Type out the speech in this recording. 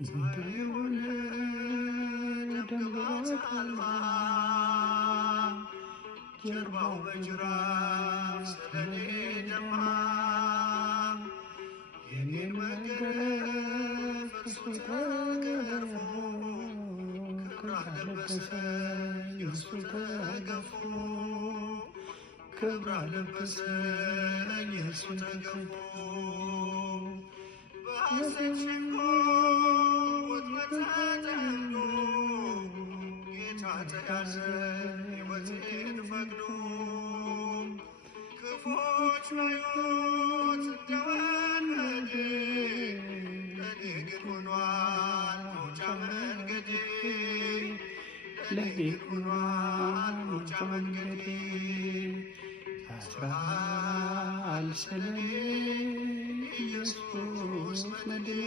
ዝንታየሆነ ደምግባት አልባ ጀርባው በጅራፍ ስለኔ ደማ የኔን መገረፍ እሱ ተገርፎ ክብር አለበሰ የእሱ ተገፎ ክብር አለበሰ የእሱ ተገፎ በሐሰት ሸንጎ ወጥመድ ተጠምዶ ጌታ ተያዘ ሕይወቴን ፈቅዶ ክፉዎች ባዩት እንደወነዴ ለኔ ግን ሆኗል መውጫ መንገዴ ለኔ ሆኗል መውጫ መንገዴ ያስራል ስለኔ ኢየሱስ መድኔ